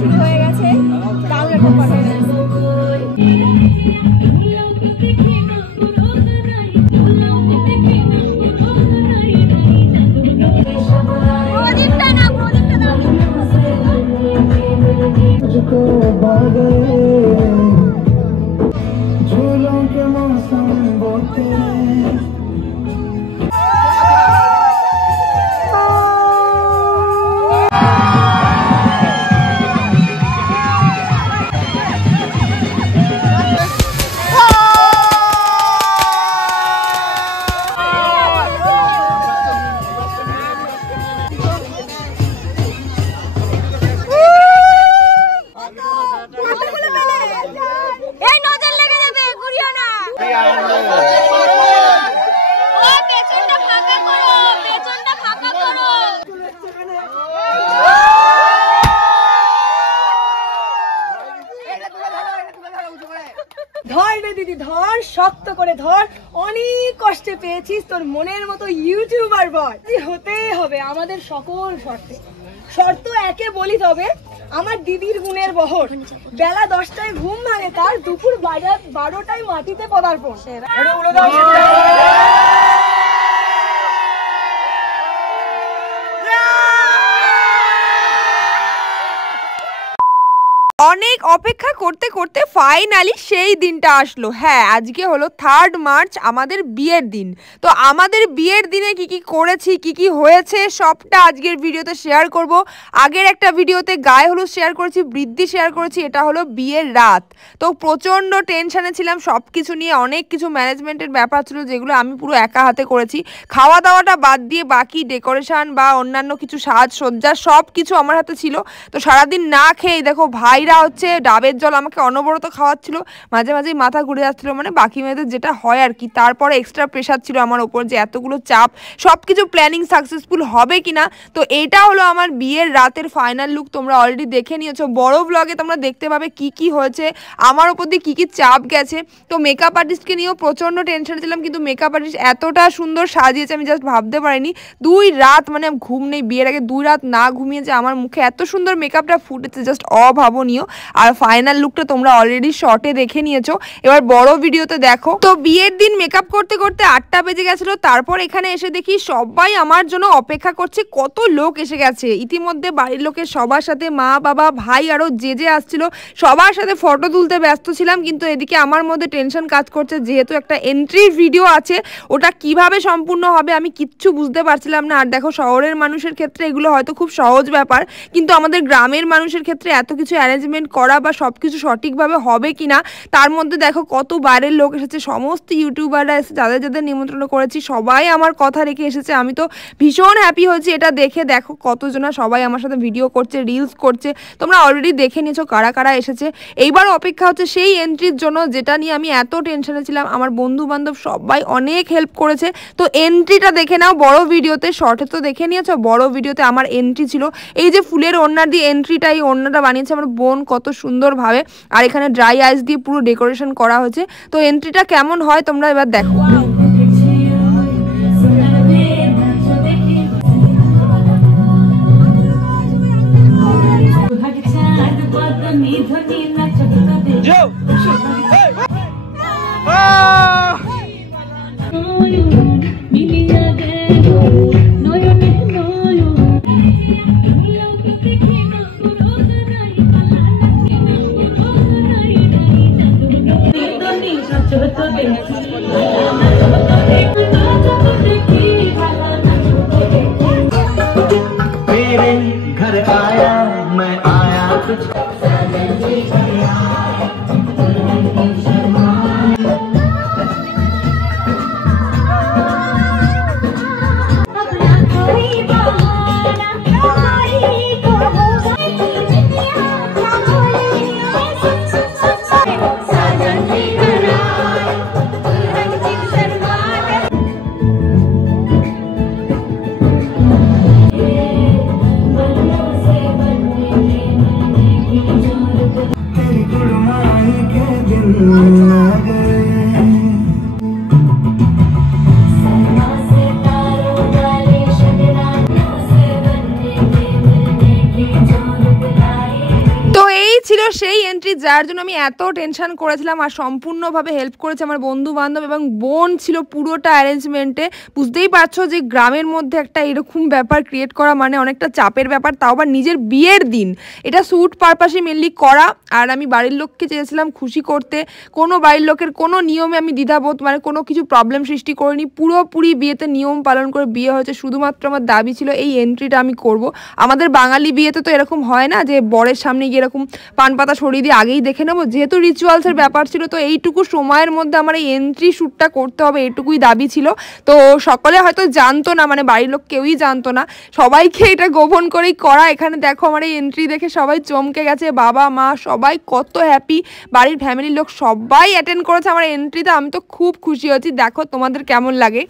শুরু হয়ে গেছে, দারুণ একটা পারফরমেন্স। झूलों के मौसम बोलते ধর রে দিদি ধর, শক্ত করে ধর, অনেক কষ্টে পেয়েছিস, তোর মনের মতো ইউটিউবার বয় হতেই হবে আমাদের সকল শর্তে। শর্ত একে বলি তবে, আমার দিদির গুণের বহর, বেলা 10টায় ঘুম ভাঙে তার, দুপুর 12টায় মাটিতে পদার্পণ। অনেক অপেক্ষা করতে করতে ফাইনালি সেই দিনটা আসলো। হ্যাঁ, আজকে হলো 3 মার্চ, আমাদের বিয়ের দিন। তো আমাদের বিয়ের দিনে কি কি করেছি, কি কি হয়েছে, সবটা আজকের ভিডিওতে শেয়ার করব। আগের একটা ভিডিওতে গায়ে হলুদ শেয়ার করেছি, বৃদ্ধি শেয়ার করেছি, এটা হলো বিয়ের রাত। তো প্রচণ্ড টেনশনে ছিলাম সব কিছু নিয়ে, অনেক কিছু ম্যানেজমেন্টের ব্যাপার ছিল যেগুলো আমি পুরো একা হাতে করেছি। খাওয়া দাওয়াটা বাদ দিয়ে বাকি ডেকোরেশন বা অন্যান্য কিছু সাজসজ্জা সব কিছু আমার হাতে ছিল। তো সারাদিন না খেয়ে দেখো ভাইরা হচ্ছে ডাবের জল আমাকে অনবরত খাওয়াচ্ছিল, মাঝে মাঝেই মাথা ঘুরে যাচ্ছিল, মানে বাকি মেয়েদের যেটা হয় আর কি। তারপরে এক্সট্রা প্রেশার ছিল আমার ওপর যে এতগুলো চাপ, সব কিছু প্ল্যানিং সাকসেসফুল হবে কিনা। তো এটা হলো আমার বিয়ের রাতের ফাইনাল লুক, তোমরা অলরেডি দেখে নিয়েছো। বড় ব্লগে তোমরা দেখতে পাবে কি কি হয়েছে, আমার ওপর দিয়ে কী কী চাপ গেছে। তো মেকআপ আর্টিস্টকে নিয়েও প্রচণ্ড টেনশনে ছিলাম, কিন্তু মেকআপ আর্টিস্ট এতটা সুন্দর সাজিয়েছে আমি জাস্ট ভাবতে পারিনি। 2 রাত, মানে ঘুম নেই, বিয়ের আগে 2 রাত না ঘুমিয়েছে, আমার মুখে এত সুন্দর মেকআপটা ফুটেছে, জাস্ট অভাবনীয়। আর ফাইনাল লুকটা তোমরা অলরেডি শর্টে দেখে নিয়েছো, এবার বড় ভিডিওতে দেখো। তো বিয়ের দিন মেকআপ করতে করতে 8টা বেজে গেছিলো। তারপর এখানে এসে দেখি সবাই আমার জন্য অপেক্ষা করছে, কত লোক এসে গেছে। ইতিমধ্যে বাড়ির লোকের সবার সাথে, মা বাবা ভাই আরও যে আসছিল সবার সাথে ফটো তুলতে ব্যস্ত ছিলাম। কিন্তু এদিকে আমার মধ্যে টেনশন কাজ করছে, যেহেতু একটা এন্ট্রি ভিডিও আছে, ওটা কিভাবে সম্পূর্ণ হবে আমি কিচ্ছু বুঝতে পারছিলাম না। আর দেখো শহরের মানুষের ক্ষেত্রে এগুলো হয়তো খুব সহজ ব্যাপার, কিন্তু আমাদের গ্রামের মানুষের ক্ষেত্রে এত কিছু অ্যারেঞ্জমেন্ট করা বা সব কিছু সঠিকভাবে হবে কিনা। তার মধ্যে দেখো কত বাইরের লোক এসেছে, সমস্ত ইউটিউবাররা এসে, যাদের যাদের নিমন্ত্রণ করেছি সবাই আমার কথা রেখে এসেছে। আমি তো ভীষণ হ্যাপি হয়েছি এটা দেখে। দেখো কতজনা সবাই আমার সাথে ভিডিও করছে, রিলস করছে, তোমরা অলরেডি দেখে নিয়েছো কারা কারা এসেছে। এইবার অপেক্ষা হচ্ছে সেই এন্ট্রির জন্য, যেটা নিয়ে আমি এত টেনশনে ছিলাম। আমার বন্ধু বান্ধব সবাই অনেক হেল্প করেছে। তো এন্ট্রিটা দেখে নাও বড় ভিডিওতে, শর্টে তো দেখে নিয়েছো, বড় ভিডিওতে আমার এন্ট্রি ছিল এই যে ফুলের ওড়না দিয়ে এন্ট্রিটা, এই ওড়নাটা বানিয়েছে আমার বোন কত সুন্দরভাবে। আর এখানে ড্রাই আইস দিয়ে পুরো ডেকোরেশন করা হয়েছে। তো এন্ট্রিটা কেমন হয় তোমরা এবার দেখো। घर आया मैं आया कुछ সেই এন্ট্রি যার জন্য আমি এত টেনশন করেছিলাম, আর সম্পূর্ণভাবে হেল্প করেছে আমার বন্ধু বান্ধব এবং বোন ছিল পুরোটা অ্যারেঞ্জমেন্টে। বুঝতেই পারছো যে গ্রামের মধ্যে একটা এরকম ব্যাপার ক্রিয়েট করা মানে অনেকটা চাপের ব্যাপার, তাও আবার নিজের বিয়ের দিন। এটা শ্যুট পারপাসে মেনলি করা, আর আমি বাড়ির লোককে চেয়েছিলাম খুশি করতে। কোনো বাড়ির লোকের কোনো নিয়মে আমি দ্বিধাবোধ মানে কোনো কিছু প্রবলেম সৃষ্টি করিনি, পুরোপুরি বিয়েতে নিয়ম পালন করে বিয়ে হয়েছে। শুধুমাত্র আমার দাবি ছিল এই এন্ট্রিটা আমি করব। আমাদের বাঙালি বিয়েতে তো এরকম হয় না যে বরের সামনে গিয়ে এরকম পান পাতা সরিয়ে দিয়ে আগেই দেখে নেবো, যেহেতু রিচুয়ালসের ব্যাপার ছিল তো এইটুকু সময়ের মধ্যে আমার এই এন্ট্রি শ্যুটটা করতে হবে, এইটুকুই দাবি ছিল। তো সকলে হয়তো জানতো না, মানে বাড়ির লোক কেউই জানতো না, সবাইকে এটা গোপন করেই করা। এখানে দেখো আমার এই এন্ট্রি দেখে সবাই চমকে গেছে, বাবা মা সবাই কত হ্যাপি, বাড়ির ফ্যামিলির লোক সবাই অ্যাটেন্ড করেছে আমার এন্ট্রিতে। আমি তো খুব খুশি হয়েছি। দেখো তোমাদের কেমন লাগে।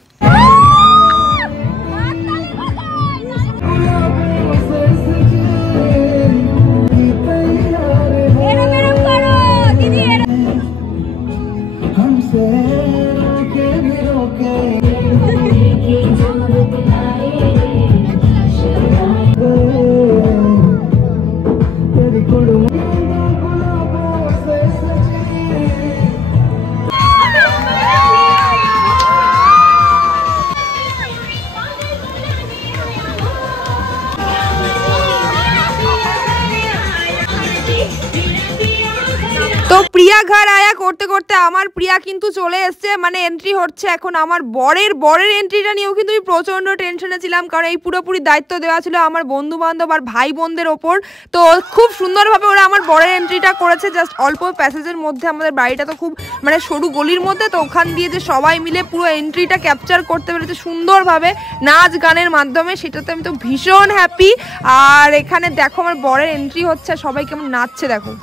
তো প্রিয়া ঘর আয়া করতে করতে আমার প্রিয়া কিন্তু চলে এসছে, মানে এন্ট্রি হচ্ছে এখন আমার বরের এন্ট্রিটা নিয়েও কিন্তু আমি প্রচণ্ড টেনশনে ছিলাম, কারণ এই পুরোপুরি দায়িত্ব দেওয়া ছিল আমার বন্ধু বান্ধব আর ভাই বোনদের ওপর। তো খুব সুন্দরভাবে ওরা আমার বরের এন্ট্রিটা করেছে, জাস্ট অল্প প্যাসেজের মধ্যে। আমাদের বাড়িটা তো খুব মানে সরু গলির মধ্যে, তো ওখান দিয়ে যে সবাই মিলে পুরো এন্ট্রিটা ক্যাপচার করতে পেরেছে সুন্দরভাবে নাচ গানের মাধ্যমে, সেটাতে আমি তো ভীষণ হ্যাপি। আর এখানে দেখো আমার বরের এন্ট্রি হচ্ছে, সবাই কেমন নাচছে দেখো।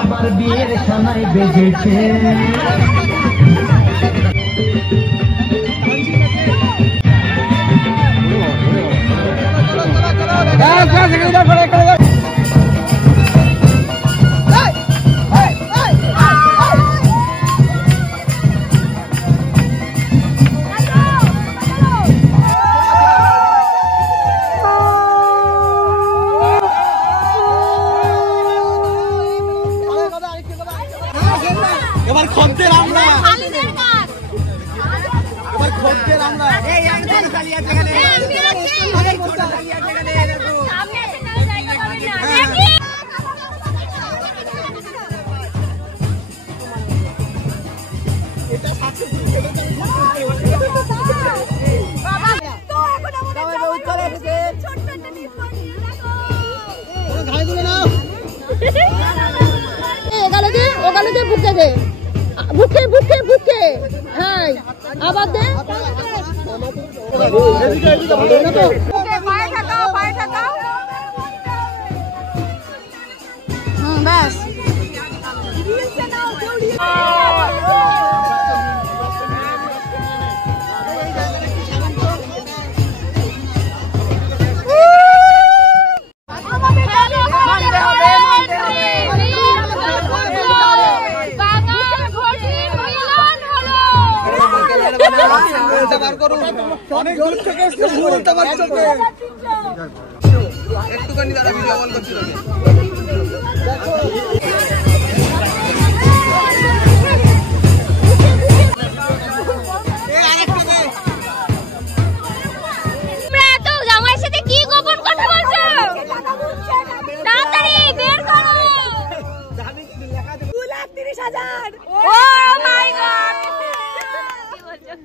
আমার বিয়ের সময় বেজেছে এবার খদ্দের আমরা এবার খদ্দের আমরা এই একজন খালি আছে এখানে অনেক ছোট খালি আছে এখানে সামনে আছে তাহলে জায়গা পাবেন না এটা সাথে ছেড়ে দেন বাবা তো এখন আমাদের চলে এসেছে ছোট ছোট নিপনি দেখো ওরা ঘাড়ে তুলে নাও ওখানে দে বুকে দে বুকে বুকে বুকে হ্যাঁ আবার দে পায়ে ঠাকাও ব্যাস একটুখানি দাদা ভিডিও কল করছি তোকে।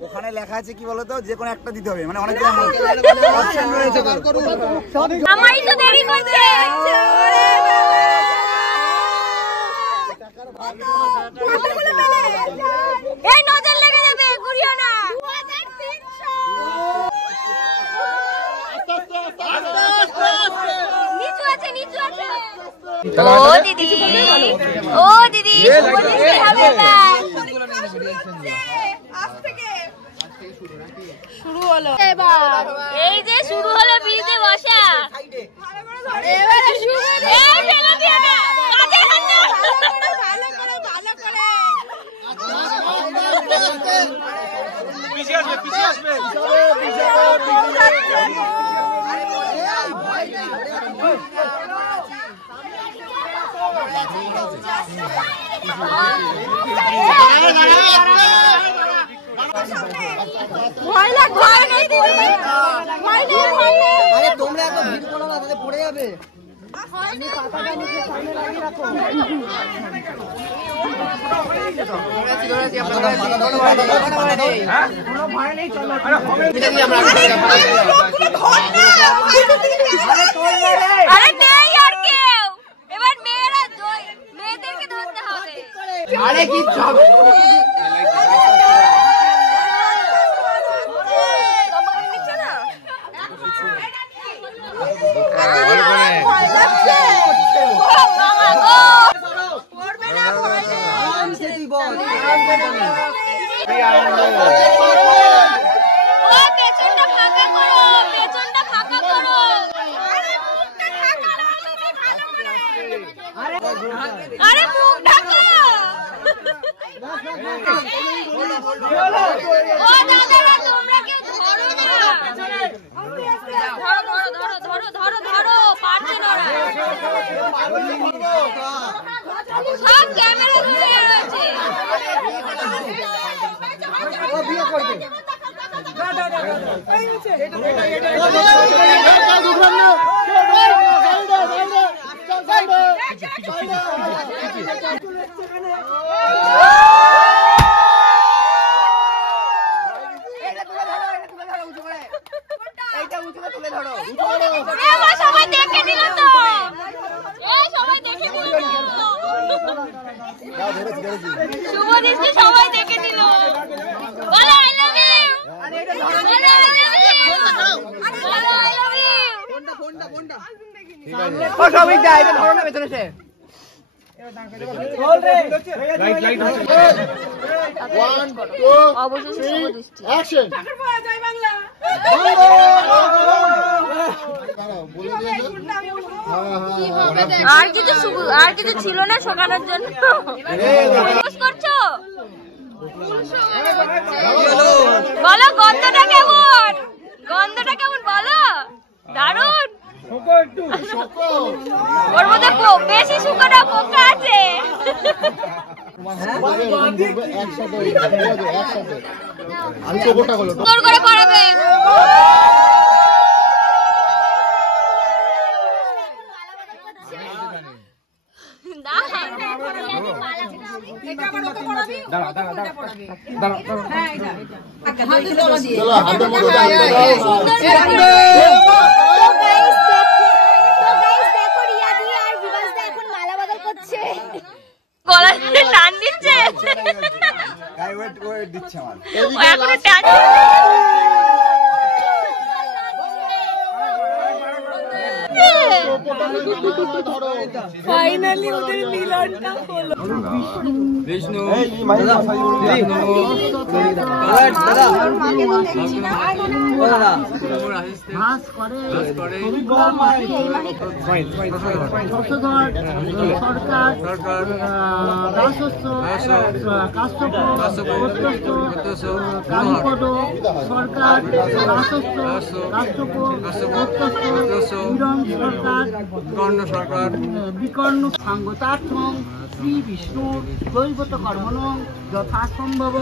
ওখানে লেখা আছে কি বলতো, যে কোনো একটা দিতে হবে, মানে অনেক অপশন রয়েছে। আমারই তো দেরি করছে। এই নজর লেগে যাবে, ঘুরিও না। 2300 নিচু আছে, নিচু আছে। ও দিদি, ও দিদি, হবে না। শুরু হলো এবার, এই যে শুরু হলো ব্রিজে বসা। এবারে শুরু, এই ফেলে দিয়ে কাজে হান্না, ভালো করে ভালো করে পিছিয়ে আসবে, পিছিয়ে আসবে। ভয় লাগছে, আরে তোমরা এত ভিড় করো না, তাহলে পড়ে যাবে। আরে নেই আর কেউ, এবার মেয়েরা মেয়েদেরকে ধরতে হবে। আরে কি সব পেছনটা ফাঁকা করো, পেছনটা ফাঁকা করো। আরে মুখ ঢাকো। ও দাদারা তোমরা কেউ ধরো না। ধরো ধরো ধরো ধরো ধরো ধরো, পারছে না ওরা। সব ক্যামেরা ধরে রয়েছে। সবাই দেখে নিল তো, সবাই দেখে নিল। শুভদৃষ্টি সবাই দেখে নিল। বলো আই লাভ ইউ। ও সবাই যায়, এটা ধরো না পেছনে সে। অবশ্যই শুভদৃষ্টি। আর কিছু ছিল না শোকানোর জন্য। করছো বলো, গন্ধটা কেমন, গন্ধটা কেমন বলো। দারুন, ওর মধ্যে বেশি শুকানো পোকা আছে। তোর করে করাবে। গলায় টান দিচ্ছে, দিচ্ছে আমার এখনো টান। ফাইনালি ওদের মিলনটা হলো। বিষ্ণু দাদা ভাস করে হরিদ্বার মাঠে শশধর সরকার দাসস্ব কাশ্যপ কালীপদ সরকার দাসস্ব কাশ্যপ হিরণ সরকার বিকর্ণ সাঙ্গতার্থং শ্রী বিষ্ণু দৈবত কর্মণং যথাসম্ভব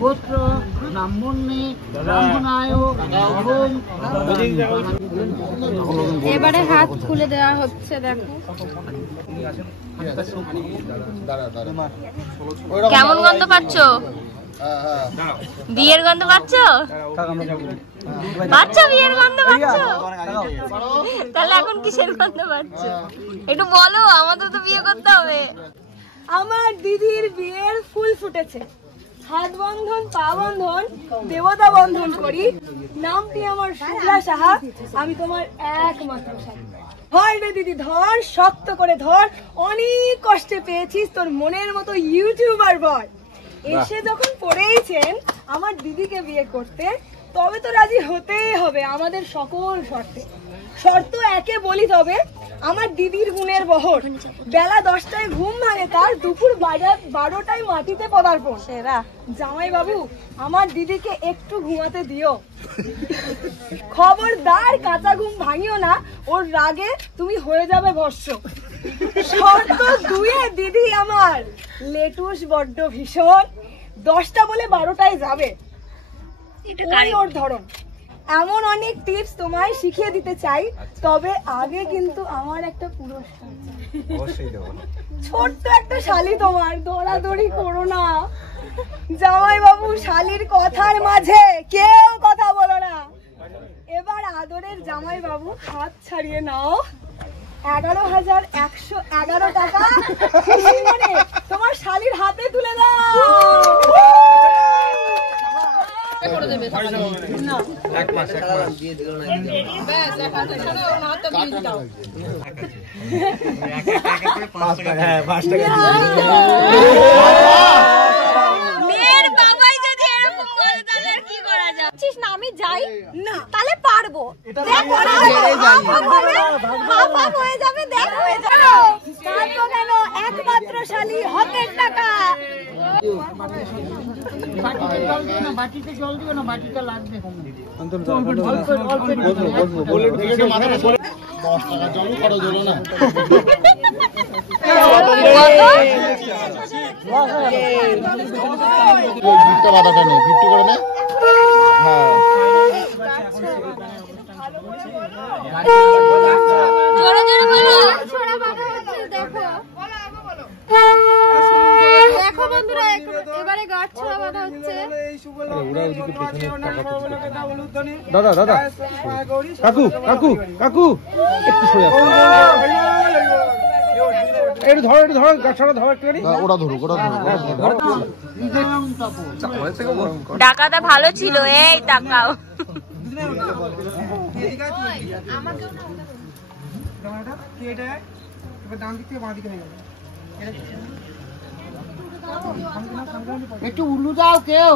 গোত্র ব্রাহ্মণে ব্রাহ্মণায় ওম। এবারে হাত খুলে দেওয়া হচ্ছে, দেখো কেমন গন্ধ পাচ্ছ? বিয়ের গন্ধ পাচ্ছ? বিয়ের গন্ধ পাচ্ছ? তাহলে এখন কিসের গন্ধ পাচ্ছ একটু বলো, আমাদের তো বিয়ে করতে হবে। আমার দিদির বিয়ের ফুল ফুটেছে, হাত বন্ধন পা বন্ধন দেবতা বন্ধন করি, নামটি আমার শুক্লা সাহা, আমি তোমার একমাত্র সাথী। ধর রে দিদি ধর, শক্ত করে ধর, অনেক কষ্টে পেয়েছিস তোর মনের মতো ইউটিউবার বয়। এসে যখন পড়েইছেন আমার দিদিকে বিয়ে করতে, তবে তো রাজি হতেই হবে আমাদের সকল শর্তে। শর্ত একে বলি তবে, আমার দিদির গুণের বহর, বেলা 10টায় ঘুম ভাঙে তার, দুপুর 12টায় মাটিতে পদার্পণ। জামাই বাবু আমার দিদিকে একটু ঘুমাতে দিও, খবরদার কাঁচা ঘুম ভাঙিও না, ওর রাগে তুমি হয়ে যাবে ভস্ম। শর্ত 2 দিদি আমার লেটুস বড্ড ভীষণ, 10টা বলে 12টায় যাবে, ওই ওর ধরন। এমন অনেক টিপস তোমায় শিখিয়ে দিতে চাই, তবে আগে কিন্তু আমার একটা পুরস্কার ছোট্ট একটা শালি, তোমার দৌড়াদৌড়ি করো না। জামাই বাবু শালির কথার মাঝে কেউ কথা বলো না। এবার আদরের জামাই বাবু হাত ছাড়িয়ে নাও, 11,111 টাকা খুশি মনে তোমার শালির হাতে তুলে দাও। মেয়ের বাবাই যদি এরকম বলে তাহলে আর কি করা যায়? না আমি যাই না, তাহলে পারবো, দেখ হয়ে যাবে, দেখ হয়ে যাবে। পারবো কেন, একমাত্র শালি, হাতের টাকা। বাটিতে জল দিও না, বাটিটা লাগবে। 10 টাকা জল খরচ হলো না। বাধাটা নেই, 50 করে নেয়। হ্যাঁ জোরে জোরে বলো, ছোড়া বাবা হচ্ছে, দেখো দেখো বন্ধুরা, এবারে গাছ ছোড়া বাঁধা হচ্ছে। দাদা দাদা কাকু কাকু কাকু একটু সরে আসুন, একটু ধরো গাছটা ধরো একটুখানি। ওরা ধরুক, ওরা ধরুক। টাকাটা ভালো ছিল, এই টাকাও একটু উল্লু দাও কেউ।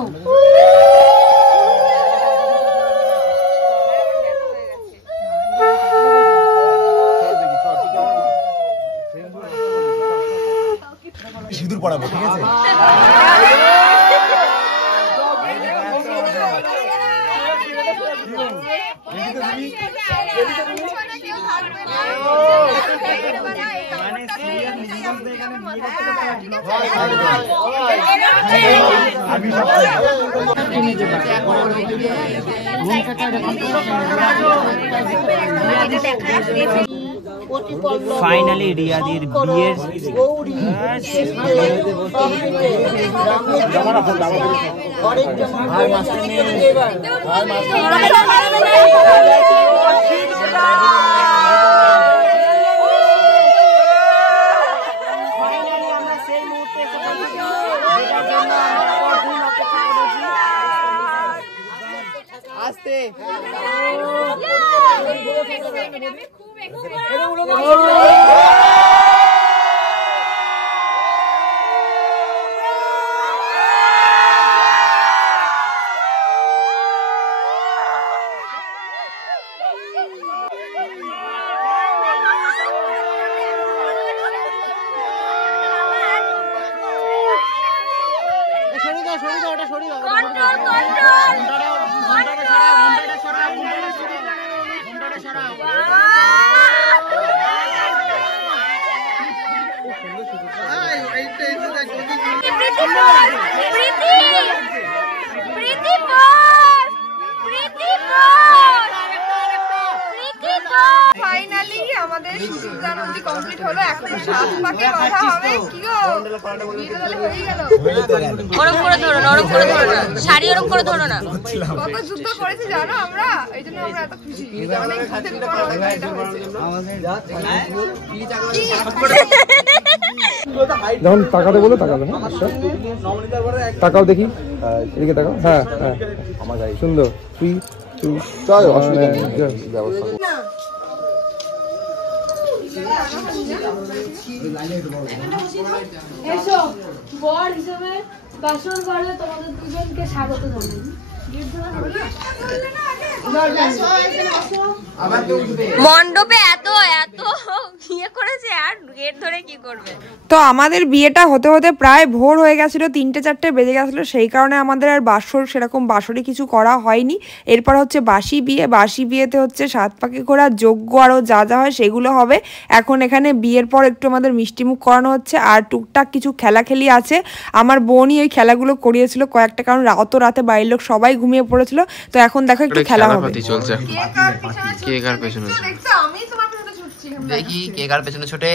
সিঁদুর পড়াবো, ঠিক আছে? ফাইনালি রিয়াদির বিয়ের আসতে আমাদের সিঁদুরদান অবধি কমপ্লিট হলো, এখন সাত পাকে বাঁধা হবে। কি গো বিয়েটা তাহলে হয়ে গেল। ওরম করে ধরো না, ওরম করে ধরো না, শাড়ি ওরম করে ধরো না। কত যুদ্ধ করেছি জানো আমরা, এই জন্য আমরা এত খুশি। অনেক যুদ্ধের পর আমাদের এটা হয়েছে। যখন তাকাতে বলো তাকাবে, হ্যাঁ তাকাও দেখি, এদিকে তাকাও, হ্যাঁ হ্যাঁ সুন্দর। 3 2 চল, অসুবিধা নেই, ব্যবস্থা করব। এসো বর হিসেবে বাসর ঘরে তোমাদের দুজনকে স্বাগত জানাই। মণ্ডপে এত এত ইয়ে করেছে, আর গেট ধরে কি করবে। তো আমাদের বিয়েটা হতে হতে প্রায় ভোর হয়ে গেছিলো, 3-4 বেজে গেছিলো, সেই কারণে আমাদের আর বাসর সেরকম বাসরে কিছু করা হয়নি। এরপর হচ্ছে বাসি বিয়ে, বাসি বিয়েতে হচ্ছে 7 পাকে ঘোরা, যজ্ঞ আরও যা যা হয় সেগুলো হবে। এখন এখানে বিয়ের পর একটু আমাদের মিষ্টিমুখ করানো হচ্ছে, আর টুকটাক কিছু খেলাখেলি আছে। আমার বোনই ওই খেলাগুলো করিয়েছিল কয়েকটা, কারণ অত রাতে বাড়ির লোক সবাই ঘুমিয়ে পড়েছিল। তো এখন দেখো একটু খেলা হবে। চলছে কে কার পেছনে আমি তোমার পেছনে ছুটছি, দেখি কে কার পেছনে ছোটে।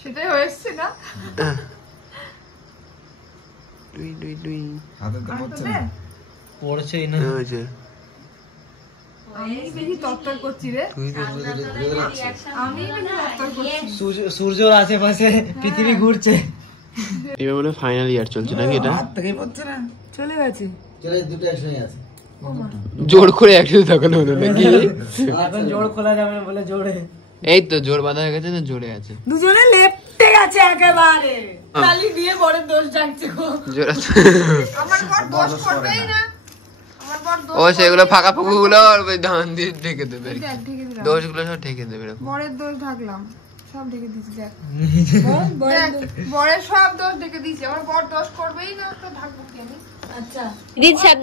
সেটাই হয়েছে না। পড়ছেই না, আমি বেশি তত্তর করছি রে, আমি বেশি তত্তর করছি। সূর্যর আশেপাশে পৃথিবী ঘুরছে। এবার মনে ফাইনাল ইয়ার চলছে নাকি এটা? চলে গেছে, দুটো একসঙ্গে আছে, জোর করে একসাথে থাকানো হলো নাকি? এখন জোর খোলা যাবে না বলে জোরে। এই তো জোর বাঁধা হয়ে গেছে না, জোরে আছে দুজনে লেপটে গেছে একেবারে। তালি দিয়ে বড়ের দোষ ডাকছে গো। জোর আছে। আমার বর দোষ করবেই না, আমার বর দোষ ও সেগুলো ফাঁকা ফুকু গুলো ধান দিয়ে ঢেকে দেবে আর কি। ঢেকে দিলাম, দোষগুলো সব ঢেকে দেবে এরকম। বরের দোষ ঢাকলাম, সব ঢেকে দিয়েছি। দেখ বরের সব দোষ ঢেকে দিয়েছি, আমার বর দোষ করবেই না, তো ঢাকবো কি আমি? আচ্ছা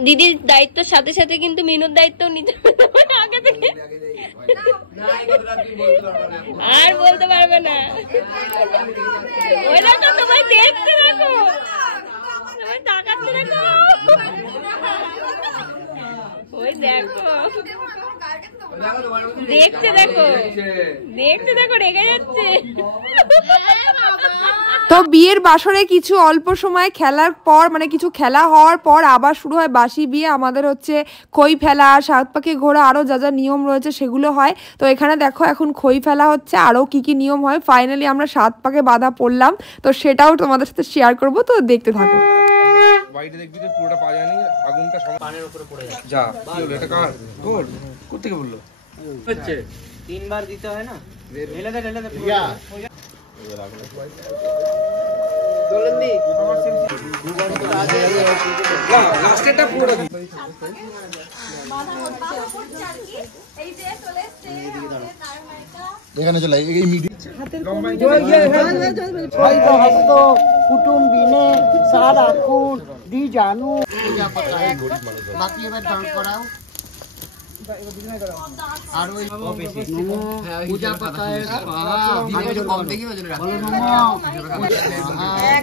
দিদির দায়িত্বের সাথে সাথে কিন্তু মিনুর দায়িত্ব নিতে হবে আগে থেকে, আর বলতে পারবে না। ওই দেখো তোমায় দেখতে, দেখো তোমায় তাকাচ্ছে, দেখো ওই দেখো দেখছে, দেখো দেখছে, দেখো রেগে যাচ্ছে। তো বিয়ের বাসরে কিছু অল্প সময় খেলার পর, মানে কিছু খেলা হওয়ার পর আবার শুরু হয় বাসি বিয়ে। আমাদের হচ্ছে খই ফেলা, 7 পাকে ঘোরা, আরও যা যা নিয়ম রয়েছে সেগুলো হয়। তো এখানে দেখো এখন খই ফেলা হচ্ছে, আরও কি কি নিয়ম হয়। ফাইনালি আমরা 7 পাকে বাঁধা পড়লাম, তো সেটাও তোমাদের সাথে শেয়ার করব, তো দেখতে থাকো। বাড়িতে দেখবি তো পুরোটা পাওয়া যায়নি, আগুনটা পানের উপরে পড়ে যায়। যা কি হলো, এটা কার তোর কোথা থেকে বললো? হচ্ছে 3 বার দিতে হয় না, ঢেলে দে ঢেলে দে। লাস্টেরটা পুরোটা দি। এখানে চলে এই মিডিয়া কুটুম বিনে সার আকুর দি জানু। বাকি এবার দান করাও। আর ওই পূজা পাতায়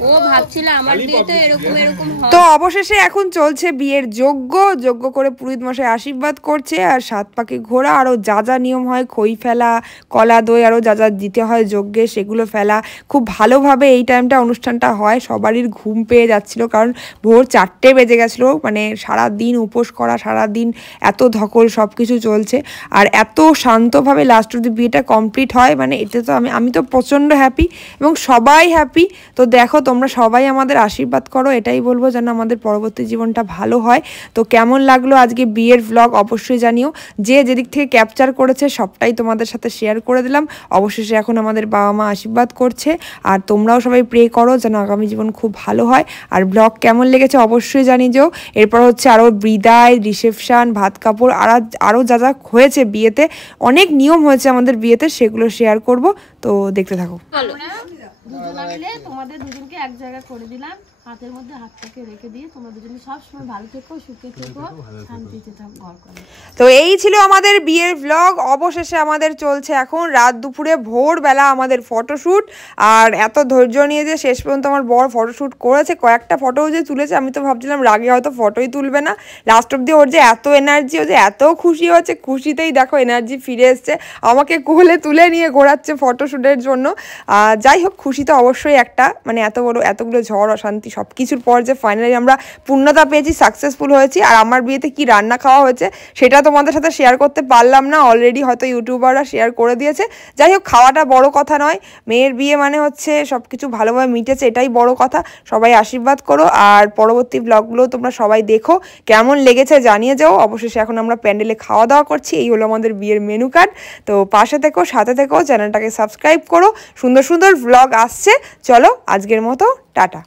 ও ভাবছিল আমার বিয়েতে এরকম এরকম হয়। তো অবশেষে এখন চলছে বিয়ের যজ্ঞ করে পুরোহিত মশাই আশীর্বাদ করছে, আর 7 পাকে ঘোরা, আরও যা যা নিয়ম হয়, খই ফেলা, কলা দই, আরও যা যা দিতে হয় যজ্ঞে সেগুলো ফেলা। খুব ভালোভাবে এই টাইমটা অনুষ্ঠানটা হয়। সবারই ঘুম পেয়ে যাচ্ছিল, কারণ ভোর 4টে বেজে গেছিলো। মানে সারাদিন উপোস করা, সারাদিন এত ধকল সব কিছু চলছে, আর এত শান্তভাবে লাস্ট অব্দি বিয়েটা কমপ্লিট হয়। মানে এতে তো আমি তো প্রচণ্ড হ্যাপি, এবং সবাই হ্যাপি। তো দেখো তোমরা সবাই আমাদের আশীর্বাদ করো, এটাই বলবো যেন আমাদের পরবর্তী জীবনটা ভালো হয়। তো কেমন লাগলো আজকে বিয়ের ভ্লগ অবশ্যই জানিও। যে যেদিক থেকে ক্যাপচার করেছে সবটাই তোমাদের সাথে শেয়ার করে দিলাম। অবশেষে এখন আমাদের বাবা মা আশীর্বাদ করছে, আর তোমরাও সবাই প্রে করো যেন আগামী জীবন খুব ভালো হয়। আর ব্লগ কেমন লেগেছে অবশ্যই জানিয়ে যেও। এরপর হচ্ছে আরও বিদায়, রিসেপশন, ভাত কাপড়, আরও যা যা হয়েছে বিয়েতে, অনেক নিয়ম হয়েছে আমাদের বিয়েতে, সেগুলো শেয়ার করব। তো দেখতে থাকো। চলো দুজনা মিলে তোমাদের দুজনকে এক জায়গায় করে দিলাম, হাতের মধ্যে হাতটাকে রেখে দিয়ে তোমরা দুজনে সবসময় ভালো থেকো, সুখে থেকো, শান্তিতে ঘর করো। তো এই ছিল আমাদের বিয়ের ব্লগ। অবশেষে আমাদের চলছে এখন রাত দুপুরে ভোরবেলা আমাদের ফটোশ্যুট। আর এত ধৈর্য নিয়ে যে শেষ পর্যন্ত আমার বর ফটোশ্যুট করেছে, কয়েকটা ফটোও যে তুলেছে, আমি তো ভাবছিলাম রাগে হয়তো ফটোই তুলবে না। লাস্ট অব্দি ওর যে এত এনার্জি, ও যে এত খুশি হচ্ছে, খুশিতেই দেখো এনার্জি ফিরে এসছে, আমাকে কোলে তুলে নিয়ে ঘোরাচ্ছে ফটোশ্যুটের জন্য। যাই হোক, খুশি তো অবশ্যই একটা, মানে এতগুলো ঝড় অশান্তি সব কিছুর পর যে ফাইনালি আমরা পূর্ণতা পেয়েছি, সাকসেসফুল হয়েছি। আর আমার বিয়েতে কি রান্না খাওয়া হয়েছে সেটা তোমাদের সাথে শেয়ার করতে পারলাম না, অলরেডি হয়তো ইউটিউবাররা শেয়ার করে দিয়েছে। যাই হোক, খাওয়াটা বড় কথা নয়, মেয়ের বিয়ে মানে হচ্ছে সব কিছু ভালোভাবে মিটেছে, এটাই বড় কথা। সবাই আশীর্বাদ করো, আর পরবর্তী ব্লগগুলো তোমরা সবাই দেখো, কেমন লেগেছে জানিয়ে যাও। অবশেষে এখন আমরা প্যান্ডেলে খাওয়া দাওয়া করছি, এই হলো আমাদের বিয়ের মেনু কার্ড। তো পাশে থেকো, সাথে থেকো, চ্যানেলটাকে সাবস্ক্রাইব করো, সুন্দর সুন্দর ব্লগ আসছে। চলো আজকের মতো টাটা।